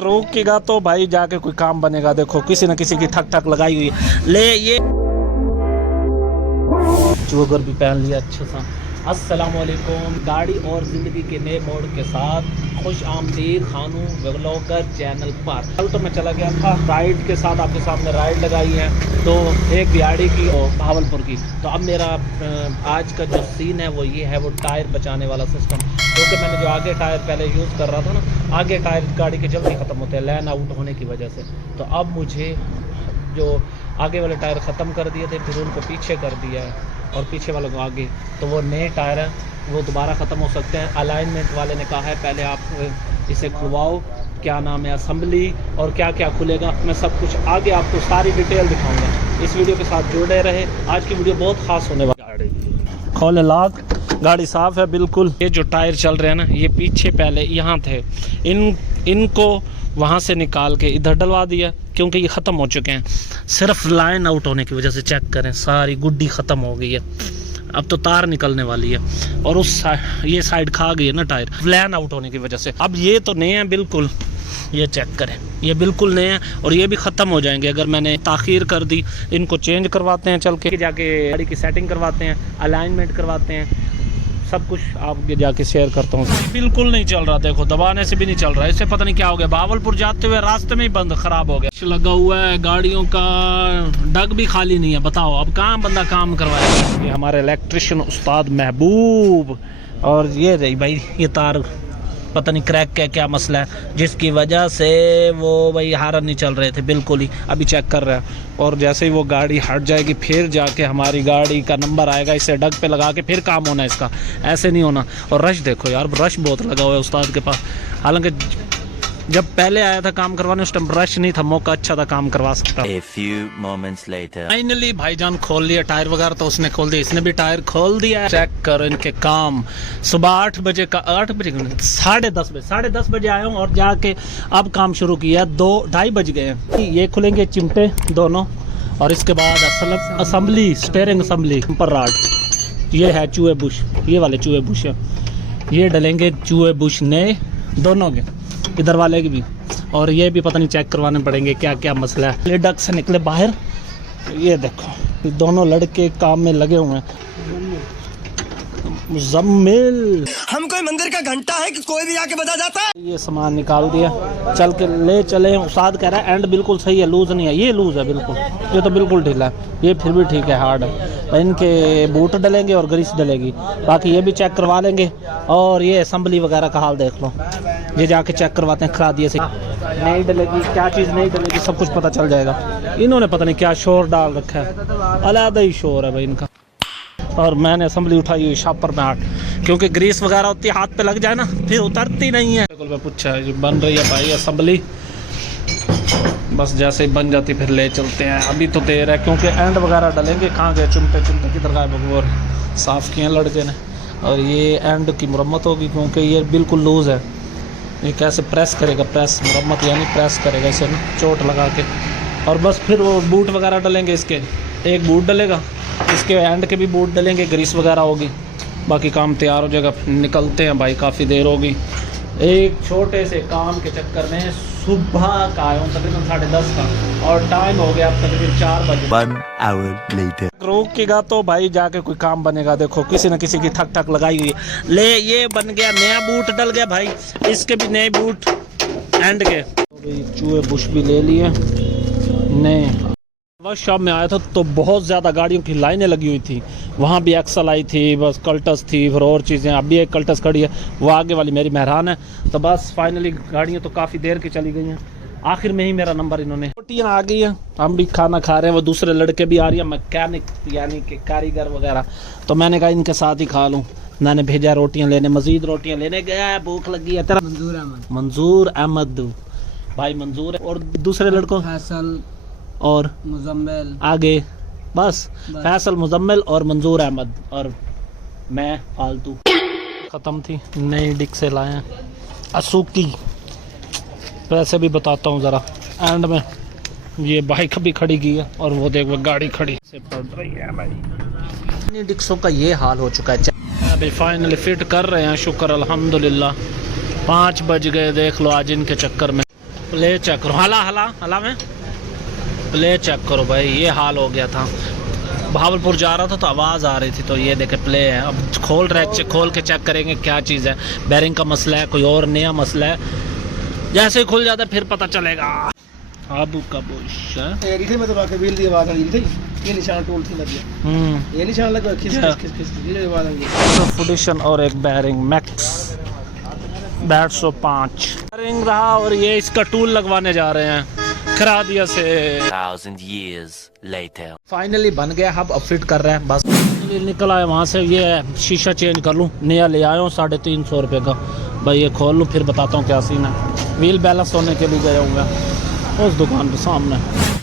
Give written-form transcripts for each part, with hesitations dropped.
रोकेगा तो भाई जाके कोई काम बनेगा। देखो किसी न किसी की ठक ठक लगाई हुई है। ले ये जोगर भी पहन लिया अच्छा सा। अस्सलाम वालेकुम। गाड़ी और ज़िंदगी के नए मोड़ के साथ खुश आमदीद खानू व्लॉगर चैनल पर। कल तो मैं चला गया था राइड के साथ, आपके सामने राइड लगाई है तो एक बिहाड़ी की और भावलपुर की। तो अब मेरा आज का जो सीन है वो ये है, वो टायर बचाने वाला सिस्टम। क्योंकि मैंने जो आगे टायर पहले यूज़ कर रहा था ना, आगे टायर गाड़ी के जल्दी ख़त्म होते हैं लैन आउट होने की वजह से। तो अब मुझे जो आगे वाले टायर ख़त्म कर दिए थे, फिर उनको पीछे कर दिया है और पीछे वालों को आगे, तो वो नए टायर हैं वो दोबारा ख़त्म हो सकते हैं। अलाइनमेंट वाले ने कहा है पहले आप इसे खुलवाओ, क्या नाम है, असम्बली और क्या क्या खुलेगा, मैं सब कुछ आगे आपको सारी डिटेल दिखाऊंगा। इस वीडियो के साथ जुड़े रहे, आज की वीडियो बहुत ख़ास होने वाली। गाड़ी खोले लॉक, गाड़ी साफ़ है बिल्कुल। ये जो टायर चल रहे हैं ना, ये पीछे पहले यहाँ थे, इनको वहाँ से निकाल के इधर डलवा दिया क्योंकि ये ख़त्म हो चुके हैं। सिर्फ लाइन आउट होने की वजह से चेक करें, सारी गुड्डी ख़त्म हो गई है। अब तो तार निकलने वाली है और उस ये साइड खा गई है ना टायर, लाइन आउट होने की वजह से। अब ये तो नए हैं बिल्कुल, ये चेक करें, ये बिल्कुल नए हैं और ये भी ख़त्म हो जाएंगे अगर मैंने ताख़ीर कर दी। इनको चेंज करवाते हैं, चल के जाके गाड़ी की सेटिंग करवाते हैं, अलाइनमेंट करवाते हैं, सब कुछ आपके जाके शेयर करता हूँ। बिल्कुल नहीं चल रहा, देखो दबाने से भी नहीं चल रहा। इससे पता नहीं क्या हो गया, भावलपुर जाते हुए रास्ते में ही बंद ख़राब हो गया। लगा हुआ है, गाड़ियों का डग भी खाली नहीं है। बताओ अब कहाँ बंदा काम करवाएगा। ये हमारे इलेक्ट्रिशियन उस्ताद महबूब, और ये रही भाई ये तार पता नहीं क्रैक का क्या मसला है, जिसकी वजह से वो भाई हारन नहीं चल रहे थे बिल्कुल ही। अभी चेक कर रहा है और जैसे ही वो गाड़ी हट जाएगी फिर जाके हमारी गाड़ी का नंबर आएगा, इसे डग पे लगा के फिर काम होना है इसका, ऐसे नहीं होना। और रश देखो यार, रश बहुत लगा हुआ है उस्ताद के पास। हालांकि जब पहले आया था काम करवाने उस टाइम रश नहीं था, मौका अच्छा था काम करवा सकता। फाइनली भाईजान खोल लिया टायर वगैरह, तो उसने खोल दिया, इसने भी टायर खोल दिया। चेक करो इनके काम। सुबह 8 बजे का 8 बजे 10:30 बजे आया हूँ और जाके अब काम शुरू किया। 2-2:30 बज गए हैं। ये खुलेंगे चिमटे दोनों और इसके बाद असम्बली, स्टेयरिंग असम्बली पर राड। ये है चूहे बुश, ये वाले चूहे बुश है, ये डलेंगे चूहे बुश नए दोनों के, इधर वाले की भी। और ये भी पता नहीं चेक करवाने पड़ेंगे क्या क्या मसला है। ये डक से निकले बाहर, ये देखो दोनों लड़के काम में लगे हुए हैं। मुजम्मिल, हम कोई मंदिर का घंटा है कि कोई भी आके बजा जाता है। ये सामान निकाल दिया, चल के ले चले। उस्ताद कह रहा है एंड बिल्कुल सही है, लूज नहीं है। ये लूज है बिल्कुल, ये तो बिल्कुल ढीला है, ये फिर भी ठीक है, हार्ड है। इनके बूट डलेंगे और ग्रीस डलेगी, बाकी ये भी चेक करवा लेंगे। और ये असम्बली वगैरह का हाल देख लो, ये जाके चेक करवाते हैं। खरा दिए से नहीं डलेगी, क्या चीज़ नहीं डलेगी सब कुछ पता चल जाएगा। इन्होंने पता नहीं क्या शोर डाल रखा है, अलग ही शोर है भाई इनका। और मैंने असम्बली उठाई हुई शापर में हाथ, क्योंकि ग्रीस वगैरह होती है, हाथ पे लग जाए ना फिर उतरती नहीं है। बिल्कुल मैं पूछा है, बन रही है भाई असम्बली, बस जैसे ही बन जाती फिर ले चलते हैं। अभी तो देर है क्योंकि एंड वगैरह डलेंगे। कहाँ गए चुनते किधर गए बबूर, साफ़ किए लड़के ने। और ये एंड की मुरम्मत होगी क्योंकि ये बिल्कुल लूज़ है। ये कैसे प्रेस करेगा, प्रेस मुरम्मत यानी प्रेस करेगा इसे ना, चोट लगा के। और बस फिर वो बूट वगैरह डलेंगे, इसके एक बूट डलेगा, इसके एंड के भी बूट डलेंगे, ग्रीस वगैरह होगी, बाकी काम तैयार हो जाएगा। निकलते हैं भाई, काफ़ी देर होगी। एक छोटे से काम के चक्कर में सुबह का आया हूँ तकरीबन 10:30 का, और टाइम हो गया अब तकरीबन 4 बजे। 1 hour later। रोकेगा तो भाई जाके कोई काम बनेगा। देखो किसी न किसी की ठक ठक लगाई हुई है। ले ये बन गया, नया बूट डल गया भाई, इसके भी नए बूट एंड के। चूहे बुश भी ले लिए नए। वर्कशॉप में आया था तो बहुत ज़्यादा गाड़ियों की लाइनें लगी हुई थी। वहाँ भी एक्सल आई थी, बस कल्टस थी, फिर और चीज़ें। अभी एक कल्टस खड़ी है, वो आगे वाली मेरी मेहरान है। तो बस फाइनली गाड़ियाँ तो काफ़ी देर की चली गई हैं, आखिर में ही मेरा नंबर इन्होंने। रोटियाँ आ गई हैं, हम भी खाना खा रहे हैं। वो दूसरे लड़के भी आ रही हैं, मैकेनिक यानी कि कारीगर वगैरह। तो मैंने कहा इनके साथ ही खा लूँ। मैंने भेजा रोटियाँ लेने, मज़ीद रोटियाँ लेने गया। भूख लगी है। तेरा मंजूर अहमद भाई, मंजूर है। और दूसरे लड़कों फैसल और मुजम्मिल आगे, बस फैसल, मुजम्मिल और मंजूर अहमद, और मैं फालतू। ख़त्म थी, नई डिक से लाए हैं असूकी। वैसे भी बताता हूँ ज़रा, एंड में ये बाइक भी खड़ी की है और वो देख वो गाड़ी खड़ी से पड़ रही है भाई। नई डिक्सों का ये हाल हो चुका है। अभी फाइनली फिट कर रहे हैं, शुक्र अल्हम्दुलिल्लाह। 5 बज गए देख लो आज इनके चक्कर में। प्ले चेक करो, हला हला हला में प्ले चेक करो भाई, ये हाल हो गया था। भावलपुर जा रहा था तो आवाज़ आ रही थी, तो ये देखे प्ले है। अब खोल के चेक करेंगे क्या चीज़ है, बैरिंग का मसला है, कोई और नया मसला है। जैसे ही खुल जाता है फिर पता चलेगा। आबू का में तो बाकी व्हील दी आवाज आ रही थी, ये निशान टूल थी लग गया, ये निशान लगा खिस ये आवाज आ गई। फुडिशन और एक बैरिंग मैक्स 105 बैरिंग रहा, और ये इसका टूल लगवाने जा रहे हैं करा दिया से। 1000 years later फाइनली बन गया, अब फिट कर रहे हैं बस। निकल आए वहाँ से, ये शीशा चेंज कर लूँ, नया ले आया हूँ 350 रुपये का भाई। ये खोल लूँ फिर बताता हूँ क्या सीन है। व्हील बैलेंस होने के लिए गया हुआ उस दुकान के सामने।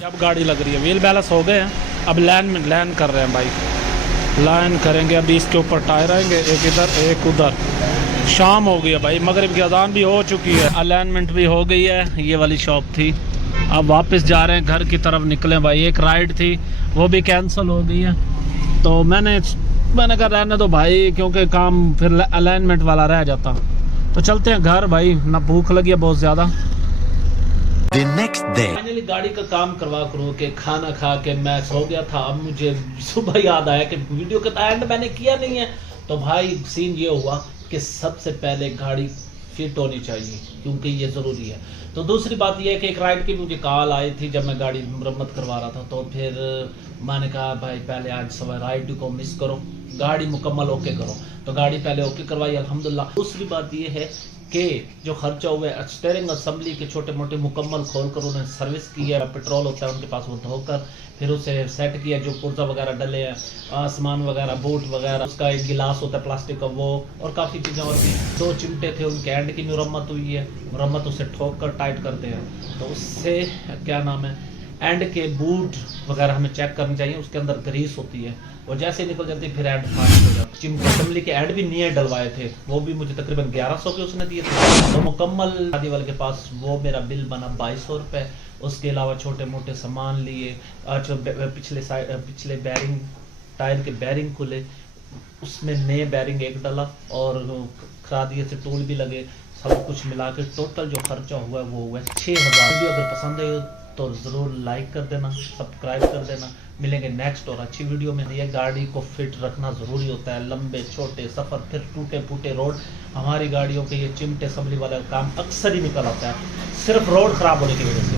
अब गाड़ी लग रही है, व्हील बैलेंस हो गए हैं, अब लाइन कर रहे हैं भाई, लाइन करेंगे। अभी इसके ऊपर टायर आएंगे, एक इधर एक उधर। शाम हो गई है भाई, मगरिब की अजान भी हो चुकी है, अलाइनमेंट भी हो गई है। ये वाली शॉप थी, अब वापस जा रहे हैं घर की तरफ निकले भाई। एक राइड थी वो भी कैंसिल हो गई है, तो मैंने कहा रहने दो भाई, क्योंकि काम फिर अलाइनमेंट वाला रह जाता। तो चलते हैं घर भाई, ना भूख लगी है बहुत ज़्यादा। फाइनली गाड़ी का काम करवा करो के खाना खा के मैं सो गया था। अब मुझे सुबह याद आया कि वीडियो का एंड मैंने किया नहीं है, तो भाई सीन ये हुआ कि सबसे पहले गाड़ी फिट होनी चाहिए, क्योंकि ये ज़रूरी है। तो दूसरी बात यह है कि एक राइड की मुझे कॉल आई थी जब मैं गाड़ी मरम्मत करवा रहा था, तो फिर मैंने कहा भाई पहले आज सुबह राइड को मिस करो, गाड़ी मुकम्मल ओके करो। तो गाड़ी पहले ओके करवाई अल्हम्दुलिल्लाह। दूसरी बात ये है कि जो खर्चा हुआ है स्टीयरिंग असेंबली के छोटे मोटे मुकम्मल खोल कर उन्हें सर्विस की है। पेट्रोल होता है उनके पास, वो धोकर फिर उसे सेट किया, जो पुर्जा वगैरह डले हैं, सामान वगैरह, बूट वगैरह, उसका एक गिलास होता है प्लास्टिक का वो, और काफ़ी चीज़ें और भी। 2 चिमटे थे उनके एंड की मुरम्मत हुई है, मुरम्मत उसे ठोक कर टाइट करते हैं, तो उससे क्या नाम है एंड के बूट वगैरह हमें चेक करनी चाहिए, उसके अंदर ग्रीस होती है, और जैसे ही निकल जाती है फिर एंड फास्ट हो जाता है। चिमटे असेंबली के एंड भी नए डलवाए थे, वो भी मुझे तकरीबन 1100 के उसने दिए थे। तो मुकम्मल शादी वाले के पास वो मेरा बिल बना 2200 रुपये। उसके अलावा छोटे मोटे सामान लिए, पिछले बैरिंग टायर के बैरिंग खुले, उसमें नए बैरिंग एक डला, और करा दिए थे टूल भी लगे, सब कुछ मिला के टोटल जो खर्चा हुआ है वो हुआ है 6000। वीडियो अगर पसंद है तो ज़रूर लाइक कर देना, सब्सक्राइब कर देना। मिलेंगे नेक्स्ट और अच्छी वीडियो में। ये गाड़ी को फिट रखना ज़रूरी होता है, लंबे छोटे सफ़र, फिर टूटे फूटे रोड। हमारी गाड़ियों के ये चिमटे असेंबली वाला काम अक्सर ही निकल आता है, सिर्फ रोड ख़राब होने की वजह से।